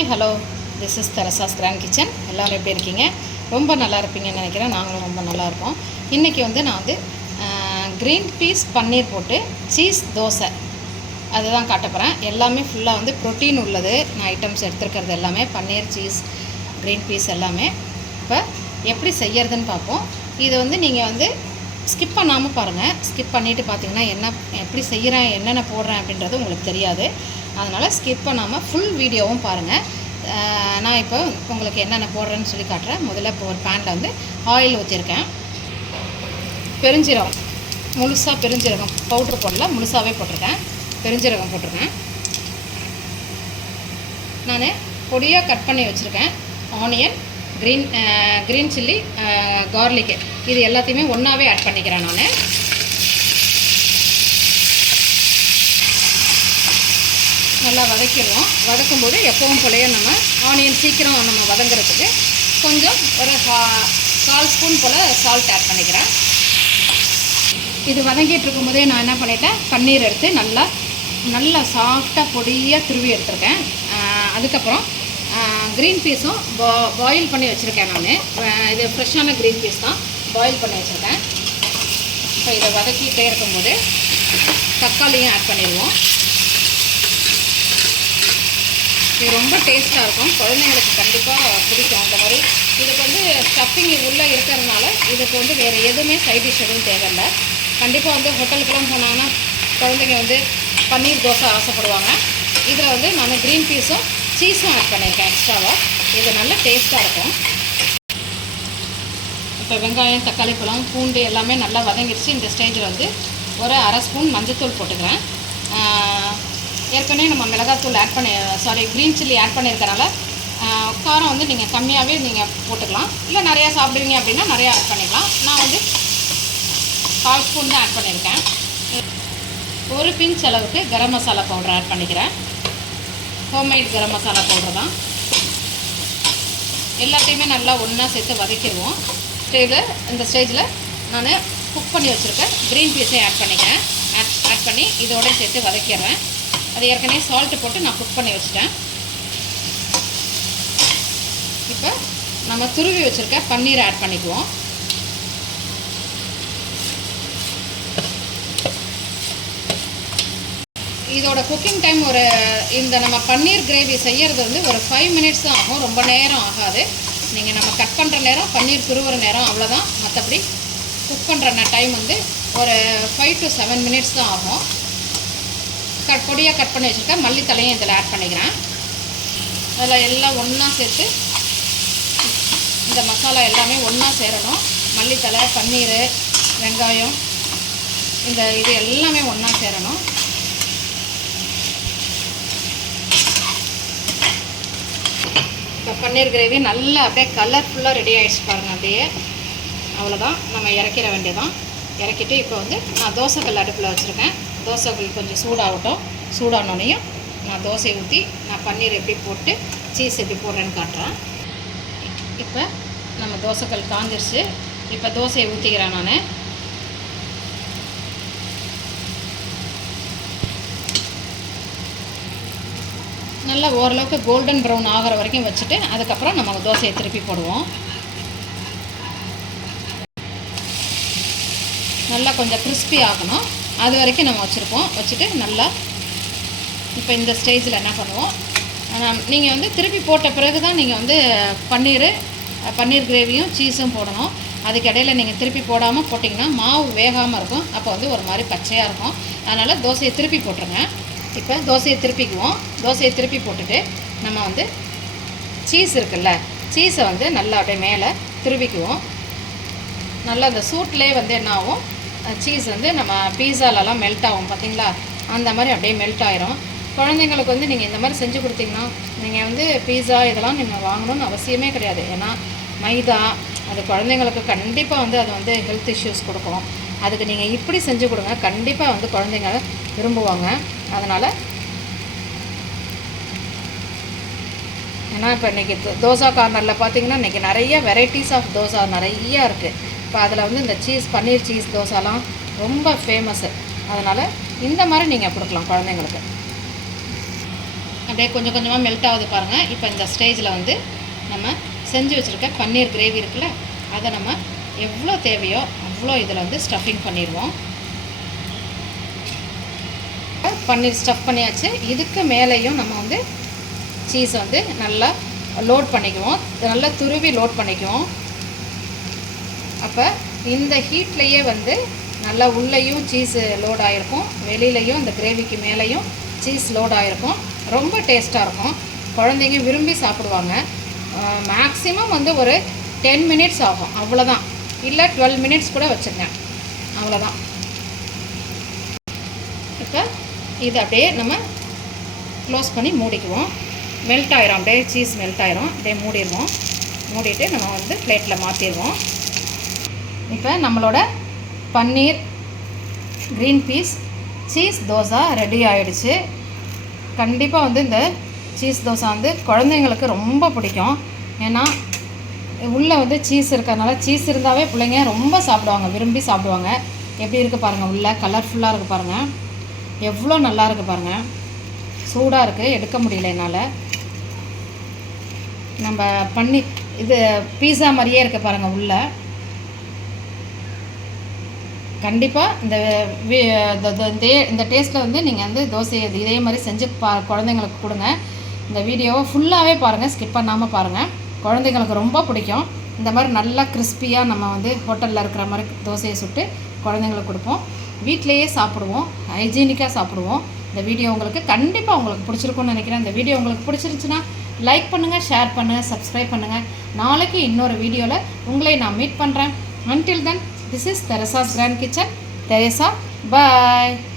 Hi hello, this is Teresa's grand kitchen. எல்லோரும் எப்படி இருக்கீங்க? ரொம்ப நல்லா இருப்பீங்கன்னு நினைக்கிறேன். நாங்களும் ரொம்ப நல்லா இருப்போம். இன்றைக்கி நான் க்ரீன் பீஸ் பன்னீர் போட்டு சீஸ் தோசை அதுதான் காட்ட போகிறேன். எல்லாமே ஃபுல்லாக ப்ரோட்டீன் உள்ளது. நான் ஐட்டம்ஸ் எடுத்துருக்கிறது எல்லாமே பன்னீர், சீஸ், க்ரீன் பீஸ் எல்லாமே. இப்போ எப்படி செய்யறதுன்னு பார்ப்போம். இது நீங்கள் ஸ்கிப் பண்ணாமல் பாருங்கள். ஸ்கிப் பண்ணிவிட்டு பார்த்தீங்கன்னா எப்படி செய்கிறேன், என்னென்ன போடுறேன் அப்படின்றது உங்களுக்கு தெரியாது. அதனால் ஸ்கிப் பண்ணாமல் ஃபுல் வீடியோவும் பாருங்கள். நான் இப்போ உங்களுக்கு என்னென்ன போடுறேன்னு சொல்லி காட்டுறேன். முதல்ல இப்போ ஒரு பேனில் ஆயில் ஊற்றிருக்கேன். பெருஞ்சீரகம், முழுசாக பெருஞ்சீரகம் பவுட்ரு போடல, முழுசாகவே போட்டிருக்கேன். பெருஞ்சீரகம் போட்டிருக்கேன். நான் பொடியாக கட் பண்ணி வச்சுருக்கேன் ஆனியன், க்ரீன் சில்லி, கார்லிக்கு, இது எல்லாத்தையுமே ஒன்றாவே ஆட் பண்ணிக்கிறேன். நான் நல்லா வதக்கிடுவோம். வதக்கும்போது எப்பவும் போலயே நம்ம ஆனியன் சீக்கிரம் நம்ம வதங்குறதுக்கு கொஞ்சம் ஒரு 1/4 ஸ்பூன் போல் சால்ட் ஆட் பண்ணிக்கிறேன். இது வதங்கிட்டு இருக்கும்போதே நான் என்ன பண்ணிட்டேன், பன்னீர் எடுத்து நல்லா சாஃப்டாக பொடியாக துருவி எடுத்துருக்கேன். அதுக்கப்புறம் க்ரீன் பீஸும் பாயில் பண்ணி வச்சுருக்கேன். நான் இது ஃப்ரெஷ்ஷான க்ரீன் பீஸ் தான், பாயில் பண்ணி வச்சுருக்கேன். இப்போ இதை வதக்கிட்டே இருக்கும்போது தக்காளியும் ஆட் பண்ணிடுவோம். இது ரொம்ப டேஸ்ட்டாக இருக்கும். குழந்தைங்களுக்கு கண்டிப்பாக பிடிக்கும். அந்த மாதிரி இதுக்கு ஸ்டஃபிங் உள்ளே இருக்கிறதுனால இதுக்கு வேறு எதுவுமே சைட் டிஷ் எதுவும் தேவையில்லை. கண்டிப்பாக ஹோட்டலுக்கெல்லாம் போனாங்கன்னா குழந்தைங்க பன்னீர் தோசை ஆசைப்படுவாங்க. இதில் நான் க்ரீன் பீஸும் சீஸும் ஆட் பண்ணியிருக்கேன் எக்ஸ்ட்ராவாக. இது நல்ல டேஸ்ட்டாக இருக்கும். இப்போ வெங்காயம், தக்காளி பழம், பூண்டு எல்லாமே நல்லா வதங்கிடுச்சு. இந்த ஸ்டேஜில் ஒரு 1/2 ஸ்பூன் மஞ்சத்தூள் போட்டுக்கிறேன். ஏற்கனவே நம்ம மிளகாத்தூள் க்ரீன் சில்லி ஆட் பண்ணியிருக்கனால காரம் நீங்கள் கம்மியாகவே நீங்கள் போட்டுக்கலாம். இல்லை நிறையா சாப்பிடுவீங்க அப்படின்னா நிறையா ஆட் பண்ணிக்கலாம். நான் 1/4 ஸ்பூன் தான் ஆட் பண்ணியிருக்கேன். ஒரு பிஞ்ச் அளவுக்கு கரம் மசாலா பவுடர் ஆட் பண்ணிக்கிறேன். ஹோம்மேட் கரம் மசாலா பவுடர் தான். எல்லாத்தையுமே நல்லா ஒன்றா சேர்த்து வதக்கிடுவோம். இந்த ஸ்டேஜில் நான் குக் பண்ணி வச்சுருக்கேன் க்ரீன் பீஸையும் ஆட் பண்ணிக்கிறேன். ஆட் பண்ணி இதோட சேர்த்து வதக்கிடுறேன். அது ஏற்கனவே சால்ட்டு போட்டு நான் குக் பண்ணி வச்சுட்டேன். இப்போ நம்ம துருவி வச்சுருக்க பன்னீரை ஆட் பண்ணிக்குவோம். இதோட குக்கிங் டைம் இந்த நம்ம பன்னீர் கிரேவி செய்கிறது ஒரு 5 மினிட்ஸ் தான் ஆகும். ரொம்ப நேரம் ஆகாது. நீங்கள் நம்ம கட் பண்ணுற நேரம், பன்னீர் துருவுற நேரம், அவ்வளோதான். மற்றபடி குக் பண்ணுற டைம் ஒரு 5 to 7 மினிட்ஸ் தான் ஆகும். பொடியாக கட் பண்ணி வச்சுருக்கேன் மல்லித்தலையும் இதில் ஆட் பண்ணிக்கிறேன். அதில் எல்லாம் ஒன்றா சேர்த்து இந்த மசாலா எல்லாமே ஒன்றா சேரணும். மல்லித்தலை, பன்னீர், வெங்காயம், இது எல்லாமே ஒன்றா சேரணும். இப்போ பன்னீர் கிரேவி நல்லா அப்படியே கலர்ஃபுல்லாக ரெடி ஆகிடுச்சு பாருங்கள். அப்படியே அவ்வளோதான், நம்ம இறக்கிற வேண்டியதான். இறக்கிட்டு இப்போ நான் தோசைக்கல் அடுப்பில் வச்சுருக்கேன். தோசைக்கல் கொஞ்சம் சூடாகட்டும். சூடானோனையும் நான் தோசையை ஊற்றி நான் பன்னீர் எப்படி போட்டு சீஸ் எப்படி போடுறேன்னு காட்டுறேன். இப்போ நம்ம தோசைக்கல் காஞ்சிருச்சு. இப்போ தோசையை ஊற்றிக்கிறேன். நான் நல்லா ஓரளவுக்கு கோல்டன் ப்ரௌன் ஆகிற வரைக்கும் வச்சுட்டு அதுக்கப்புறம் நம்ம தோசையை திருப்பி போடுவோம். நல்லா கொஞ்சம் கிறிஸ்பி ஆகணும், அது வரைக்கும் நம்ம வச்சுட்டு நல்லா இப்போ இந்த ஸ்டேஜில் என்ன பண்ணுவோம், நீங்கள் திருப்பி போட்ட பிறகு தான் நீங்கள் பன்னீர் கிரேவியும் சீஸும் போடணும். அதுக்கு இடையில் நீங்கள் திருப்பி போடாமல் போட்டிங்கன்னா மாவு வேகாமல் இருக்கும். அப்போ ஒரு மாதிரி பச்சையாக இருக்கும். அதனால் தோசையை திருப்பி போட்டுருங்க. இப்போ தோசையை திருப்பிக்குவோம். தோசையை திருப்பி போட்டுட்டு நம்ம சீஸ் இருக்குல்ல, சீஸை நல்லா அப்படியே மேலே திருப்பிக்குவோம். நல்லா அந்த சூட்லேயே என்ன ஆகும், சீஸ் நம்ம பீஸாலலாம் மெல்ட் ஆகும் பார்த்தீங்களா, அந்த மாதிரி அப்படியே மெல்ட் ஆயிரும். குழந்தைங்களுக்கு நீங்கள் இந்த மாதிரி செஞ்சு கொடுத்தீங்கன்னா நீங்கள் பீஸா இதெல்லாம் நீங்கள் வாங்கணும்னு அவசியமே கிடையாது. ஏன்னா மைதா அது குழந்தைங்களுக்கு கண்டிப்பாக அது ஹெல்த் இஷ்யூஸ் கொடுக்கும். அதுக்கு நீங்கள் இப்படி செஞ்சு கொடுங்க, கண்டிப்பாக குழந்தைங்க விரும்புவாங்க. அதனால் ஏன்னா இப்போ இன்றைக்கி தோசா கார்னரில் பார்த்தீங்கன்னா இன்றைக்கி நிறைய வெரைட்டிஸ் ஆஃப் தோசா நிறையா இருக்குது. இப்போ அதில் இந்த பன்னீர் சீஸ் தோசாலாம் ரொம்ப ஃபேமஸ்ஸு. அதனால் இந்த மாதிரி நீங்கள் கொடுக்கலாம் குழந்தைங்களுக்கு. அப்படியே கொஞ்சம் கொஞ்சமாக மெல்ட் ஆகுது பாருங்கள். இப்போ இந்த ஸ்டேஜில் வந்து நம்ம செஞ்சு வச்சுருக்க பன்னீர் கிரேவி இருக்குல்ல, அதை நம்ம எவ்வளோ தேவையோ அவ்வளோ இதில் வந்து ஸ்டஃபிங் பண்ணிடுவோம். பன்னீர் ஸ்டஃப் பண்ணியாச்சு. இதுக்கு மேலேயும் நம்ம வந்து சீஸ் வந்து நல்லா லோட் பண்ணிக்குவோம், நல்லா துருவி லோட் பண்ணிக்குவோம். அப்போ இந்த ஹீட்லேயே வந்து நல்லா உள்ளேயும் சீஸ் லோட் ஆகிருக்கும், வெளியிலையும் இந்த கிரேவிக்கு மேலேயும் சீஸ் லோட் ஆகிருக்கும். ரொம்ப டேஸ்ட்டாக இருக்கும், குழந்தைங்க விரும்பி சாப்பிடுவாங்க. மேக்ஸிமம் வந்து ஒரு 10 மினிட்ஸ் ஆகும், அவ்வளோதான். இல்லை 12 மினிட்ஸ் கூட வச்சுருங்க, அவ்வளோதான். இப்போ இது அப்படியே நம்ம க்ளோஸ் பண்ணி மூடிக்குவோம். மெல்ட் ஆயிரும், அப்படியே சீஸ் மெல்ட் ஆயிரும். அப்படியே மூடிடுவோம். மூடிட்டு நம்ம வந்து பிளேட்டில் மாற்றிடுவோம். இப்போ நம்மளோட paneer green peas cheese dosa ready ஆகிடுச்சு. கண்டிப்பாக வந்து இந்த சீஸ் தோசை வந்து குழந்தைங்களுக்கு ரொம்ப பிடிக்கும். ஏன்னா உள்ளே வந்து சீஸ் இருக்கிறதுனால, சீஸ் இருந்தாவே பிள்ளைங்க ரொம்ப சாப்பிடுவாங்க, விரும்பி சாப்பிடுவாங்க. எப்படி இருக்குது பாருங்கள், உள்ளே கலர்ஃபுல்லாக இருக்குது பாருங்கள், எவ்வளோ நல்லா இருக்குது பாருங்கள். சூடாக இருக்குது, எடுக்க முடியல என்னால். நம்ம இது பீஸா மாதிரியே இருக்குது பாருங்கள் உள்ளே. கண்டிப்பாக இந்த டேஸ்ட்டில் வந்து நீங்கள் வந்து தோசையை இதே மாதிரி செஞ்சு குழந்தைங்களுக்கு கொடுங்க. இந்த வீடியோவை ஃபுல்லாகவே பாருங்கள், ஸ்கிப் பண்ணாமல் பாருங்கள். குழந்தைங்களுக்கு ரொம்ப பிடிக்கும். இந்த மாதிரி நல்லா கிறிஸ்பியாக நம்ம வந்து ஹோட்டலில் இருக்கிற மாதிரி தோசையை சுட்டு குழந்தைங்களுக்கு கொடுப்போம். வீட்டிலையே சாப்பிடுவோம், ஹைஜீனிக்காக சாப்பிடுவோம். இந்த வீடியோ உங்களுக்கு கண்டிப்பாக உங்களுக்கு பிடிச்சிருக்கும்னு நினைக்கிறேன். இந்த வீடியோ உங்களுக்கு பிடிச்சிருந்துச்சுன்னா லைக் பண்ணுங்கள், ஷேர் பண்ணுங்கள், சப்ஸ்கிரைப் பண்ணுங்கள். நாளைக்கு இன்னொரு வீடியோவில் உங்களை நான் மீட் பண்ணுறேன். Until then, this is Teresa's Grand Kitchen. Teresa, bye.